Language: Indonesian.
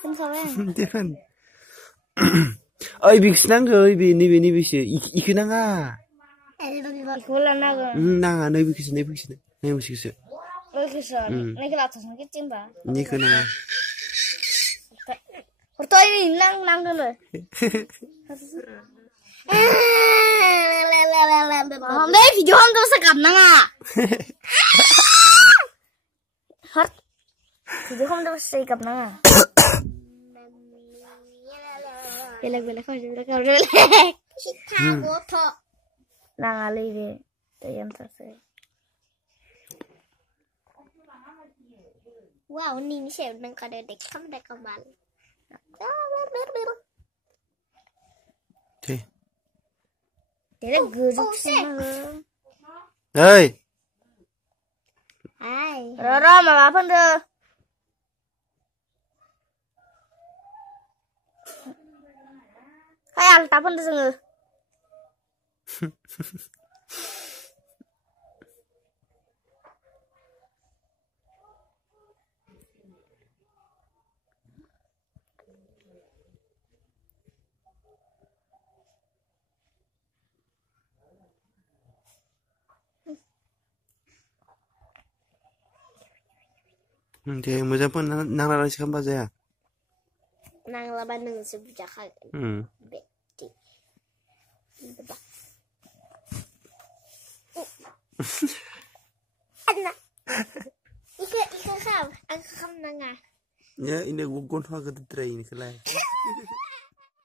Kan Devan. Oi bix nanggo ini bix iki nanga. Ikulah naga. Nanga nei bix. Nei bix. Ini kita atas mungkin cinta. Ini kena. Pertama ini nang dulu. Deh video ham tuh sekap nanga. Hart. Video ham tuh sekap nanga. Belak kau. Chicago to. Nanga lagi. Yang terus. Wow, ini saya udah kada dek kamu dah kembali. Oke. Dia guruk sama. Hai. Hai. Roro, mau apa tuh? Kayak alta pun tuh sengguh. Oke, mau siapa nang lari siapa aja? Nang laban dengan sebuah kali. Beti. Anak. Ika kam nanga. Ya, ini gue gonfa ke train kelai.